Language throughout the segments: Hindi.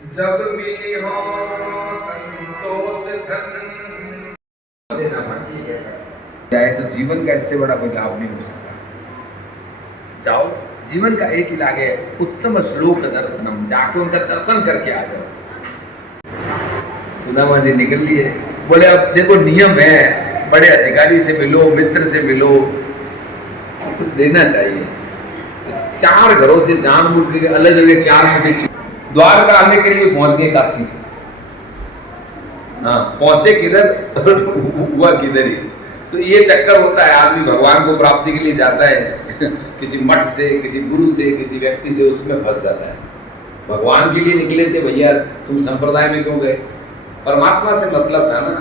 जब मिली हो संतोष सन देना बाकी है जाए तो जीवन का इससे बड़ा कोई लाभ नहीं हो सकता। जाओ, जीवन का एक ही लाभ है, उत्तम श्लोक दर्शनम, जाके उनका दर्शन करके आ जाओ। सुदामा जी निकल लिए, बोले अब देखो नियम है, बड़े अधिकारी से मिलो, मित्र से मिलो, कुछ देना चाहिए। 4 घरों से जानबूझ के अलग अलग 4 मोटे द्वारका आने के लिए पहुंच गए काशी। हाँ, पहुंचे किधर हुआ किधर ही। तो ये चक्कर होता है, आदमी भगवान को प्राप्ति के लिए जाता है किसी मठ से, किसी गुरु से, किसी व्यक्ति से, उसमें फंस जाता है। भगवान के लिए निकले थे भैया, तुम संप्रदाय में क्यों गए? परमात्मा से मतलब था ना,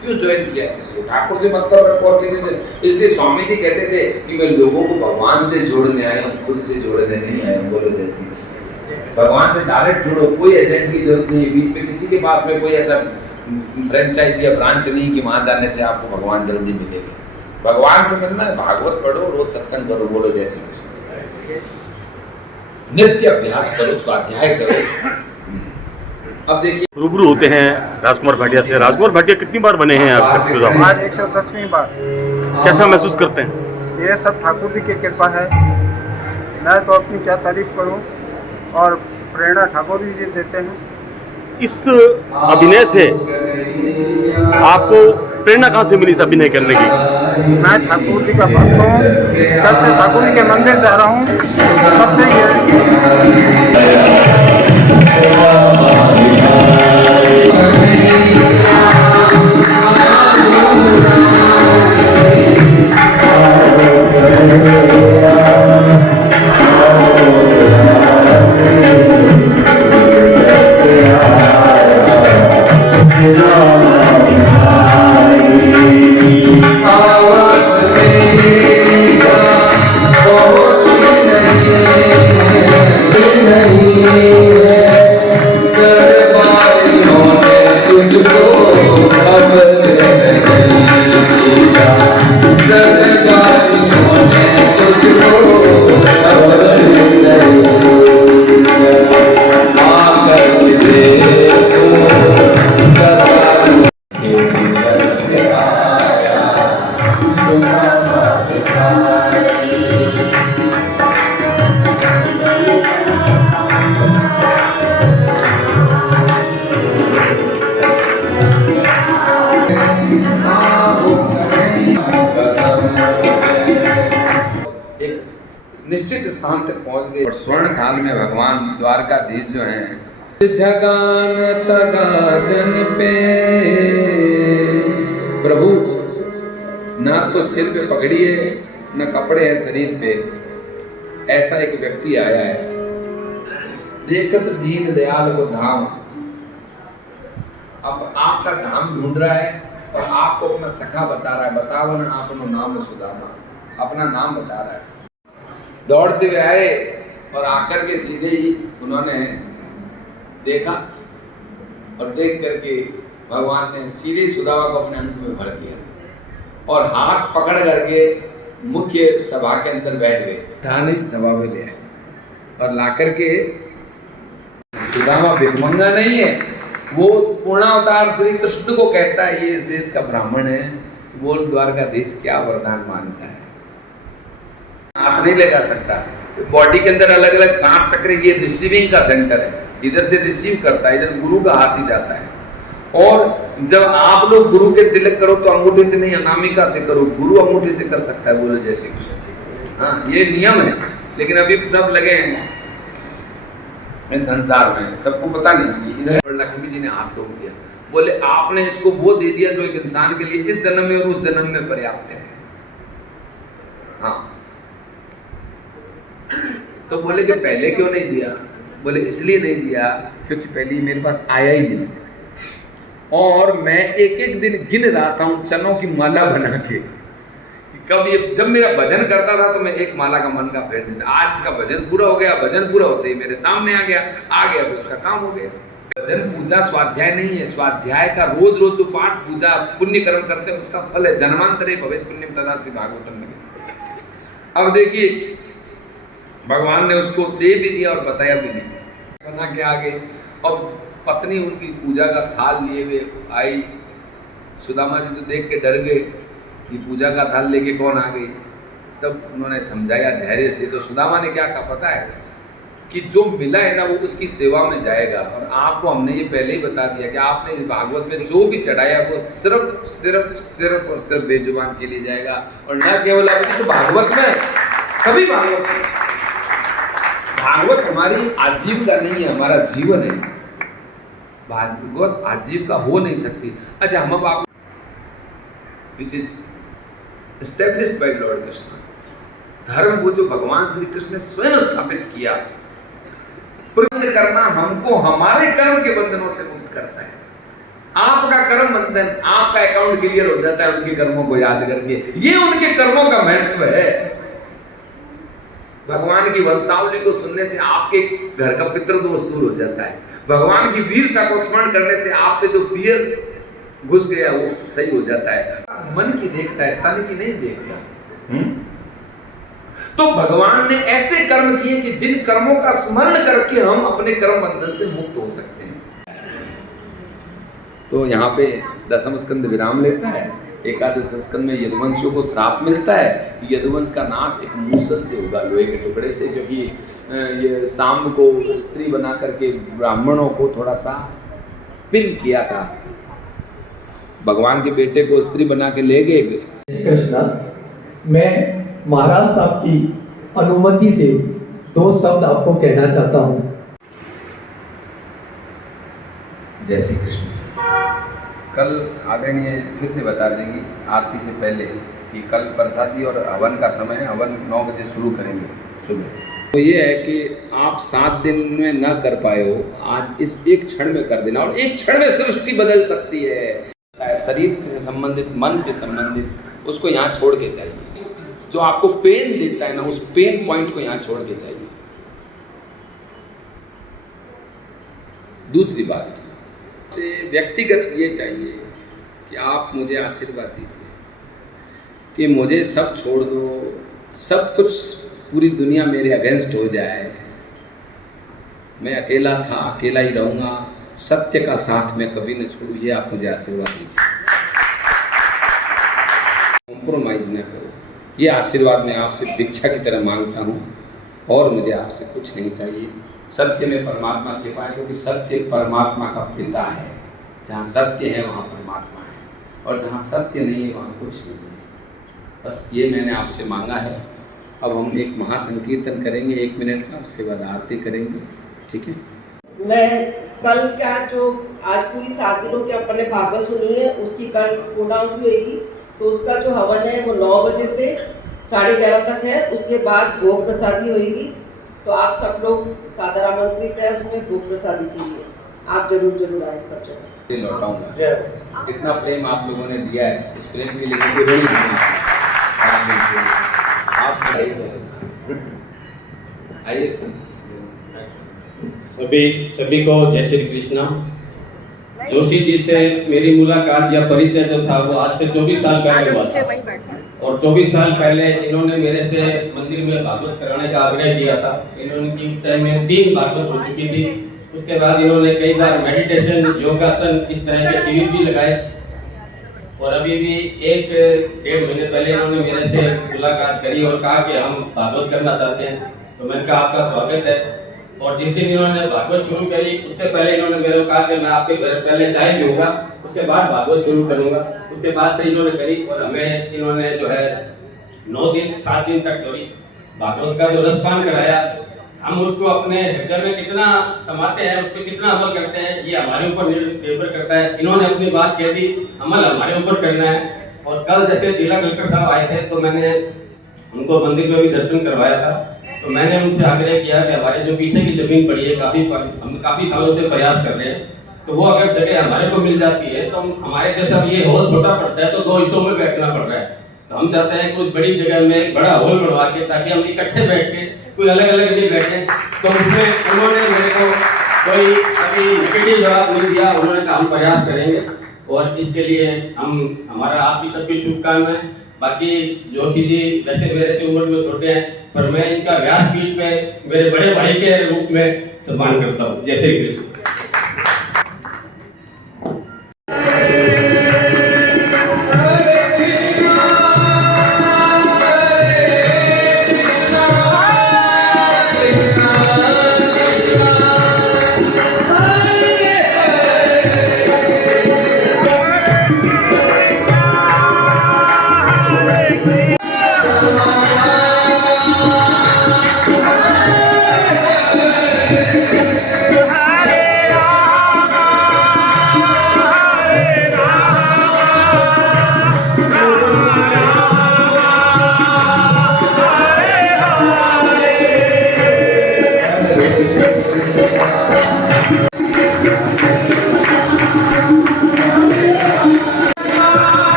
क्यों ज्वाइन किया? इसलिए ठाकुर से मतलब रखो और किसी से। इसलिए स्वामी जी कहते थे कि मैं लोगों को भगवान से जोड़ने आया हूँ, खुद से जोड़ने नहीं आया हूँ। बोलो जैसी भगवान से डायरेक्ट जुड़ो, कोई एजेंट की जरूरत नहीं है। बीच में किसी के पास में कोई ऐसा फ्रेंचाइजी या ब्रांच नहीं कि वहां जाने से आपको भगवान जल्दी मिलेगा। भगवान से मिलना है, भागवत पढ़ो, रोज सत्संग करो। बोलो जैसे नित्य अभ्यास करो, स्वाध्याय करो। अब देखिए, रूबरू होते हैं राजकुमार भाटिया से। राजकुमार भाटिया कितनी बार बने हैं आप? आज 110वीं बार। कैसा महसूस करते हैं? ये सब ठाकुर जी की कृपा है, मैं तो अपनी क्या तारीफ करूं, और प्रेरणा ठाकुर जी देते हैं। इस अभिनय से आपको प्रेरणा कहाँ से मिली इस अभिनय करने की? मैं ठाकुर जी का भक्त हूँ, जब से ठाकुर जी के मंदिर जा रहा हूँ तब से ही है। निश्चित स्थान तक पहुंच गए और स्वर्ण काल में भगवान द्वारकाधीश जो हैं, जगान तगा जन पे प्रभु ना तो सिर पे पगड़ी है न कपड़े हैं शरीर पे, ऐसा एक व्यक्ति आया है। देखत दीन दयाल को धाम, अब आपका धाम ढूंढ रहा है और आपको अपना सखा बता रहा है। बतावन आपनो नाम सुदामा, अपना नाम बता रहा है। दौड़ते हुए आए और आकर के सीधे ही उन्होंने देखा और देख करके भगवान ने सीधे सुदामा को अपने अंक में भर दिया और हाथ पकड़ करके मुख्य सभा के अंदर बैठ गए। थानी सभा में ले आए और ला करके, सुदामा भिखमंगा नहीं है, वो पूर्णावतार श्री कृष्ण को कहता है ये इस देश का ब्राह्मण है, बोल द्वारकाधीश क्या वरदान मांगता है। हाथ नहीं लगा सकता, बॉडी के अंदर अलग अलग 7 चक्र, ये रिसीविंग का सेंटर है, इधर से रिसीव करता है, इधर गुरु का हाथ ही जाता है। और जब आप लोग गुरु के तिलक करो तो अंगूठे से नहीं, अनामिका से करो, गुरु अंगूठे से कर सकता है। बोलो जैसे हाँ, ये नियम है, लेकिन अभी सब लगे हैं इस संसार में, सबको पता नहीं। इधर लक्ष्मी जी ने हाथ रोक दिया, बोले आपने इसको वो दे दिया जो एक इंसान के लिए इस जन्म में और उस जन्म में पर्याप्त है। हाँ, तो बोले कि पहले क्यों नहीं दिया? बोले इसलिए नहीं दिया क्योंकि पहले मेरे पास आया ही नहीं, और मैं एक एक दिन गिन रहा था चनों की माला बना के। कब ये, जब मेरा भजन करता था तो मैं एक माला का मन का फेर देता। आज इसका भजन पूरा हो गया, भजन पूरा होते ही मेरे सामने आ गया तो उसका काम हो गया। भजन पूजा स्वाध्याय नहीं है, स्वाध्याय का रोज रोज जो पाठ पूजा पुण्य कर्म करते हैं उसका फल है। जन्मांतरे भवेत् पुण्यम तदा श्री भागवतम में। अब देखिए, भगवान ने उसको दे भी दिया और बताया भी नहीं, बना के आगे और पत्नी उनकी पूजा का थाल लिए हुए आई। सुदामा जी तो देख के डर गए कि पूजा का थाल लेके कौन आ गई। तब उन्होंने समझाया धैर्य से। तो सुदामा ने क्या कहा पता है कि जो मिला है ना वो उसकी सेवा में जाएगा। और आपको हमने ये पहले ही बता दिया कि आपने इस भागवत में जो भी चढ़ाया वो सिर्फ सिर्फ सिर्फ और सिर्फ बेजुबान के लिए जाएगा, और न केवल इस भागवत में, सभी भागवत में। भागवत हमारी आजीविका नहीं है, हमारा जीवन है। भागवत आजीविका हो नहीं सकती। अच्छा, हम अब आप which is established by Lord Krishna, धर्म वो जो भगवान श्री कृष्ण ने स्वयं स्थापित किया, पूर्ण करना हमको हमारे कर्म के बंधनों से मुक्त करता है। आपका कर्म बंधन, आपका अकाउंट क्लियर हो जाता है उनके कर्मों को याद करके। ये उनके कर्मों का महत्व है। भगवान की वंशावली को सुनने से आपके घर का पितृदोष दूर हो जाता है। भगवान की वीरता को स्मरण करने से आप पे जो फियर घुस गया वो सही हो जाता है। मन की देखता है, तन की नहीं देखता। तो भगवान ने ऐसे कर्म किए कि जिन कर्मों का स्मरण करके हम अपने कर्म बंधन से मुक्त हो सकते हैं। तो यहाँ पे दसम स्कंद विराम लेता है। एकादश स्कंद में यदुवंशियों को श्राप मिलता है कि यदुवंश का नाश एक मूसल से होगा, लोहे के टुकड़े से, क्योंकि ये सांब को स्त्री बना करके ब्राह्मणों को थोड़ा सा पिन किया था। भगवान के बेटे को स्त्री बना के ले गए। कृष्णा, मैं महाराज साहब की अनुमति से 2 शब्द आपको कहना चाहता हूँ। जय श्री कृष्ण। कल आदरणीय फिर से बता देंगे आरती से पहले कि कल प्रसादी और हवन का समय है। हवन 9 बजे शुरू करेंगे सुबह। तो ये है कि आप 7 दिन में न कर पाए हो, आज इस एक क्षण में कर देना, और एक क्षण में सृष्टि बदल सकती है। शरीर से संबंधित, मन से संबंधित, उसको यहाँ छोड़ के चाहिए। जो आपको पेन देता है ना, उस पेन पॉइंट को यहाँ छोड़ के चाहिए। दूसरी बात से व्यक्तिगत ये चाहिए कि आप मुझे आशीर्वाद दीजिए कि मुझे सब छोड़ दो, सब कुछ, पूरी दुनिया मेरे अगेंस्ट हो जाए, मैं अकेला था, अकेला ही रहूँगा, सत्य का साथ मैं कभी न छोड़ूँ। ये आप मुझे आशीर्वाद दीजिए। कॉम्प्रोमाइज़ न करो। ये आशीर्वाद मैं आपसे भिक्षा की तरह मांगता हूँ, और मुझे आपसे कुछ नहीं चाहिए। सत्य में परमात्मा छिपा है, क्योंकि सत्य परमात्मा का पिता है। जहाँ सत्य है वहाँ परमात्मा है, और जहाँ सत्य नहीं है वहाँ कुछ नहीं है। बस ये मैंने आपसे मांगा है। अब हम एक महासंकीर्तन करेंगे 1 मिनट का, उसके बाद आरती करेंगे, ठीक है। मैं कल क्या जो आज पूरी 7 दिनों की अपने भागवत सुनी है उसकी कल पूर्णाहुति होगी। तो उसका जो हवन है वो 9 बजे से 11:30 तक है। उसके बाद भोग प्रसादी होगी। तो आप सब लोग सादर आमंत्रित हैं उसमें भोग प्रसादी के लिए। आप जरूर आए सब जगह। लौटाऊंगा। इतना प्रेम आप लोगों ने दिया है, इस प्रेम के लिए आप आइए। सभी को जय श्री कृष्णा। जोशी जी से मेरी मुलाकात या परिचय जो था वो आज से 24 साल पहले हुआ था, और 24 साल पहले इन्होंने मेरे से मंदिर में भागवत कराने का आग्रह किया था। इन्होंने की उस टाइम में 3 भागवत हो चुकी थी। उसके बाद इन्होंने कई बार मेडिटेशन, योगासन, इस तरह के शिविर भी लगाए, और अभी भी 1-1.5 महीने पहले इन्होंने मेरे से मुलाकात करी और कहा कि हम भागवत करना चाहते हैं। तो मैंने कहा आपका स्वागत है। और जिस दिन इन्होंने भागवत शुरू करी उससे पहले इन्होंने मेरे को कहा कि मैं आपके घर पहले चाय पीऊंगा, उसके बाद भागवत शुरू करूंगा। उसके बाद से इन्होंने करी, और हमें इन्होंने जो है 7 दिन तक भागवत का जो रसपान कराया। हम उसको अपने हृदय में कितना समाते हैं, उस पर कितना अमल करते हैं, ये हमारे ऊपर निर्भर करता है। इन्होंने अपनी बात कह दी, अमल हमारे ऊपर करना है। और कल जैसे तिलक कलेक्टर साहब आए थे तो मैंने उनको मंदिर में भी दर्शन करवाया था। तो मैंने उनसे आग्रह किया कि हमारे जो पीछे की जमीन पड़ी है, हम काफ़ी सालों से प्रयास कर रहे हैं, तो वो अगर जगह हमारे को मिल जाती है तो हमारे जैसा ये हॉल छोटा पड़ता है तो 2 हिस्सों में बैठना पड़ रहा है। तो हम चाहते हैं कुछ बड़ी जगह में बड़ा हॉल बनवा के, ताकि हम इकट्ठे बैठ के, कोई अलग अलग नहीं बैठे। तो उसमें उन्होंने मेरे को कोई अभी नेगेटिव जवाब नहीं दिया। उन्होंने कहा हम प्रयास करेंगे, और इसके लिए हमारा आपकी सबकी शुभकामनाएं। बाकी जोशी जी वैसे मेरे से उम्र में छोटे हैं, पर मैं इनका व्यासपीठ में मेरे बड़े भाई के रूप में सम्मान करता हूँ। जय श्री कृष्ण।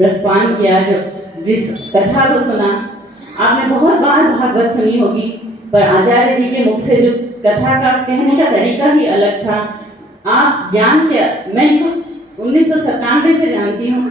रसपान किया, जब इस कथा को सुना। आपने बहुत बार भागवत सुनी होगी, पर आचार्य जी के मुख से जो कथा का कहने का तरीका ही अलग था। आप ज्ञान के, मैं इनको 1997 से जानती हूँ।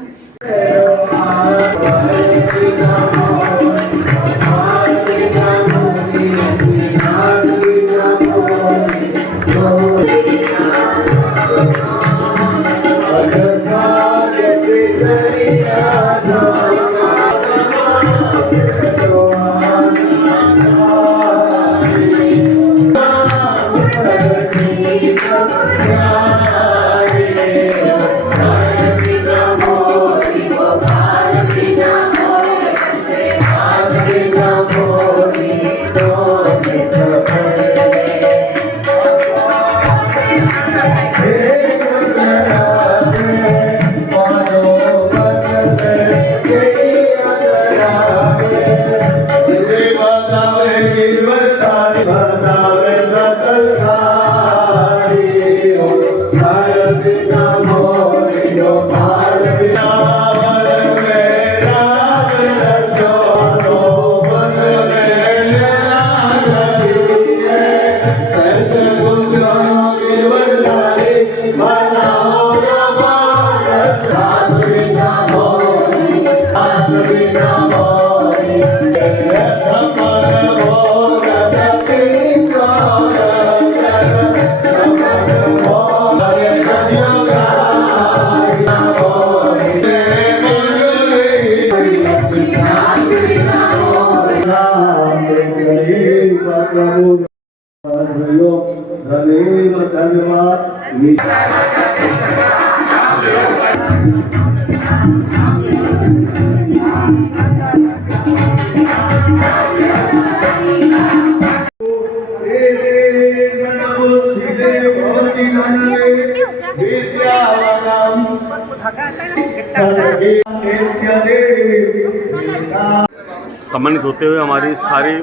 सम्मानित होते हुए हमारी सारी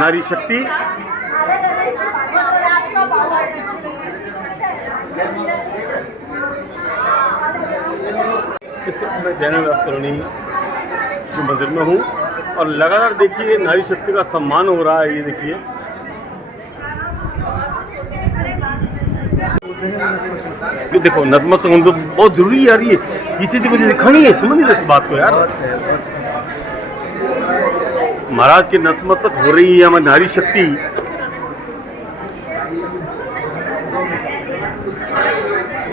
नारी शक्ति इस वक्त मैं जैन व्यास कॉलोनी शिव मंदिर में हूँ और लगातार देखिए नारी शक्ति का सम्मान हो रहा है। ये देखिए देखो नतमस्तक तो बहुत जरूरी है यार, ये चीज़ मुझे दिखानी है, समझ नहीं इस बात को यार। महाराज के नतमस्तक हो रही है हमारी नारी शक्ति।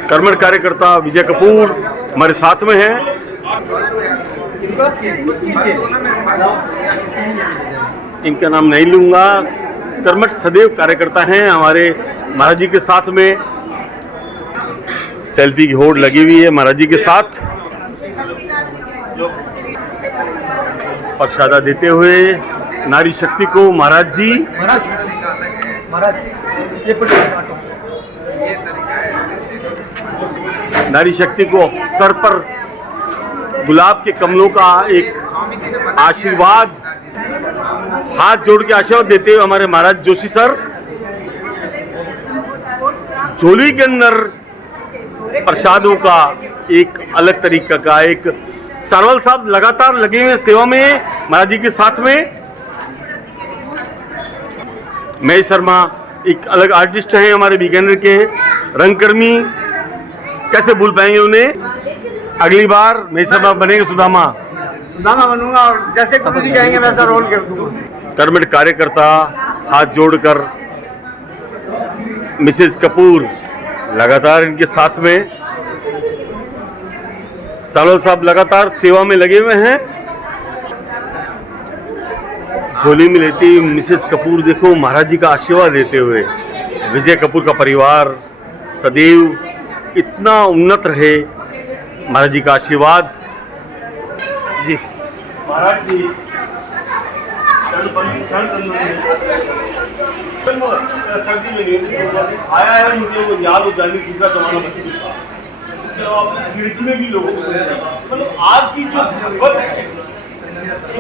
कर्मठ कार्यकर्ता विजय कपूर हमारे साथ में हैं। इनका नाम नहीं लूंगा। कर्मठ सदैव कार्यकर्ता हैं हमारे महाराज जी के साथ में। सेल्फी की होड़ लगी हुई है महाराज जी के साथ। प्रसादा देते हुए नारी शक्ति को महाराज जी नारी शक्ति को सर पर गुलाब के कमलों का एक आशीर्वाद, हाथ जोड़ के आशीर्वाद देते हुए हमारे महाराज जोशी सर झोली के अंदर प्रसादों का एक अलग तरीका का एक सारवाल साहब लगातार लगे हुए सेवा में महाराज जी के साथ में। महेश शर्मा एक अलग आर्टिस्ट हैं हमारे बीकानेर के रंगकर्मी, कैसे भूल पाएंगे उन्हें। अगली बार महेश शर्मा बनेंगे सुदामा बनूंगा और जैसे गुरु जी कहेंगे वैसा रोल कर दूंगा। कर्मठ कार्यकर्ता हाथ जोड़कर मिसेस कपूर लगातार इनके साथ में। सालोल साहब लगातार सेवा में लगे हुए हैं। झोली में लेती मिसेस कपूर देखो महाराज जी का आशीर्वाद देते हुए। विजय कपूर का परिवार सदैव इतना उन्नत रहे, महाराज जी का आशीर्वाद। जी महाराज जी आया है मुझे वो याद हो जाने दूसरा जमाना बच्चे को था। उसके अलावा अंग्रेजी में भी लोगों को सुनते हैं। मतलब आज की जो भगवत है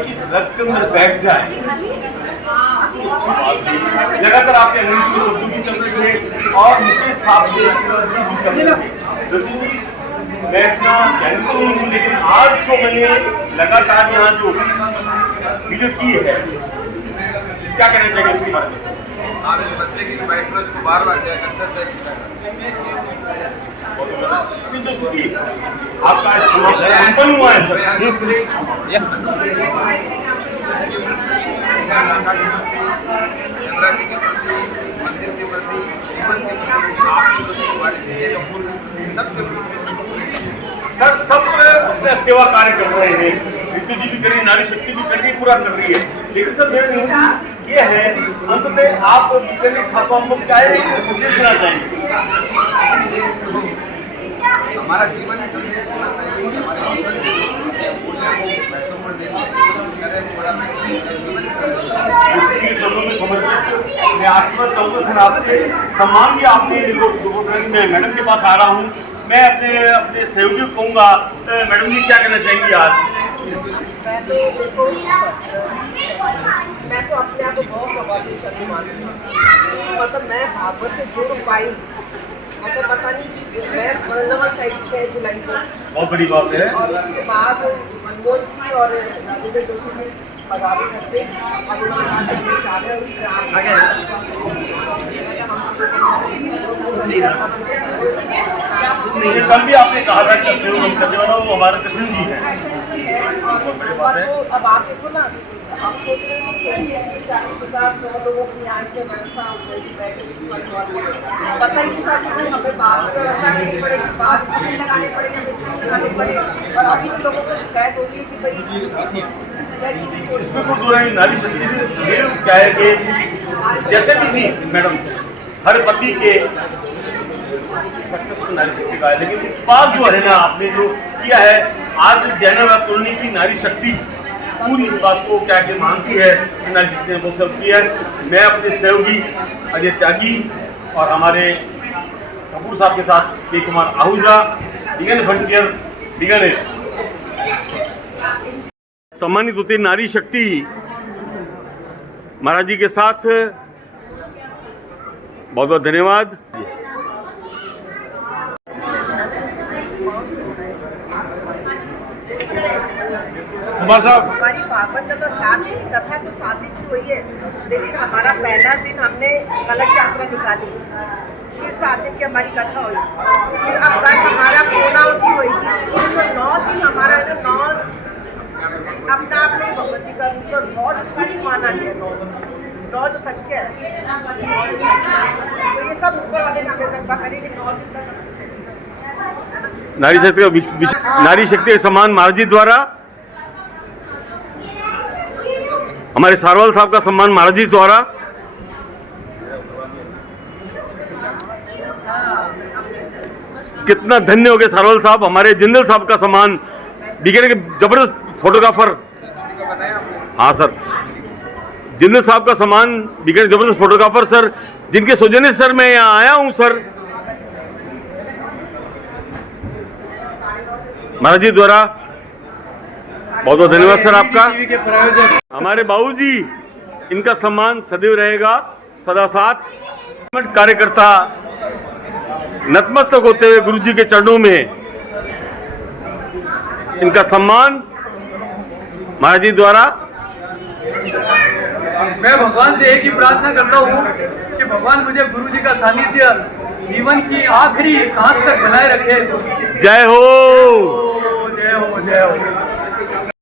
इस रक्त के अंदर बैठ जाए, लगातार आपके अंग्रेजी के शब्दों की चल रहे थे और मुकेश साहब के भी चल रहे थे। मैं इतना यहाँ ज्ञानी तो नहीं हूँ, लेकिन आज जो मैंने लगातार यहाँ जो वीडियो की है, क्या कहना चाहिए इसके बारे में? आप इस बच्चे की माइक्रो को बार-बार दिया करते हैं। आपका संपन्न हुआ है सर। सर सब अपना सेवा कार्य कर रहे हैं, ऋतु जी भी कर रही है, नारी शक्ति भी कर रही है, पूरा कर रही है, लेकिन सर मेरा निवेदन ये है, अंततः आप हम लोग क्या है संदेश देना चाहेंगे? हमारा जीवन ही संदेश होना चाहिए। इसलिए चरणों में समर्पित मैं आशीर्वाद चाहूँगा सर आपसे। सम्मान भी आपने मैं मैडम के पास आ रहा हूँ, मैं अपने सहयोगी को कहूँगा, मैडम जी क्या कहना चाहेंगी आज? मैं तो अपने आप को बहुत सौभाग्यशाली मानती हूँ। मतलब मैं भागवत से जुड़ पाई, मतलब पता नहीं, मैं वृंदावन साइड 6 जुलाई को, बहुत बड़ी बात है। और उसके बाद मनमोहन जी और राजेंद्र जोशी जी पधारे करते, अब उन्होंने कल भी आपने कहा था कि करने वाला वो हमारा कृष्ण जी है। अब आप देखो ना, हम सोच रहे हैं कि 40-50-100 लोगों की यहाँ से व्यवस्था पता ही नहीं था कि भाई हमें बाहर से व्यवस्था करनी पड़ेगी, बाहर से लगाने पड़ेंगे, मिस्त्री लगाने पड़े, और अभी भी लोगों को शिकायत हो रही है कि भाई इसमें कोई दो रानी नारी शक्ति ने सदैव क्या है कि जैसे भी नहीं मैडम हर पति के सक्सेसफुल नारी शक्ति का है, लेकिन इस बार जो है ना आपने जो किया है आज जैनावास कॉलोनी की नारी शक्ति पूरी इस बात को क्या कि मानती है कि नारी शक्ति ने बहुत सब किया है। मैं अपने सहयोगी अजय त्यागी और हमारे कपूर साहब के साथ के कुमार आहूजा डिगन फ्रंटियर डिगन सम्मानित होते नारी शक्ति महाराज जी के साथ बहुत बहुत धन्यवाद। कुमार साहब, हमारी भागवत कथा 7 दिन की कथा तो 7 दिन की हुई है, लेकिन हमारा पहला दिन हमने कलश यात्रा निकाली, फिर 7 दिन की हमारी कथा हुई, फिर अब कल हमारा पूर्णाहुति होगी। तो 9 दिन हमारा है ना, 9 अपने आप में भगवती का रूप और 9 शुभ माना गया। 9 जो संख्या है, 9 जो संख्या है, तो ये सब ऊपर वाले ने हमें कृपा करेंगे 9 दिन तक हम चलेंगे। नारी शक्ति के सम्मान महाराज जी द्वारा, हमारे सारवाल साहब का सम्मान महाराज जी द्वारा, कितना धन्य हो गए सारवाल साहब। हमारे जिंदल साहब का सम्मान, बीकानेर के जबरदस्त फोटोग्राफर, हाँ सर, जिंदल साहब का सम्मान, बीकानेर जबरदस्त फोटोग्राफर सर, जिनके सौजन्य सर मैं यहाँ आया हूँ सर महाराज जी द्वारा। बहुत बहुत धन्यवाद सर आपका। हमारे बाबूजी, इनका सम्मान सदैव रहेगा, सदा साथ। कार्यकर्ता नतमस्तक होते हुए गुरु जी के चरणों में इनका सम्मान महाराज जी द्वारा। मैं भगवान से एक ही प्रार्थना करता हूँ कि भगवान मुझे गुरु जी का सानिध्य जीवन की आखिरी सांस तक बनाए रखे। जय हो, जय हो, जय हो।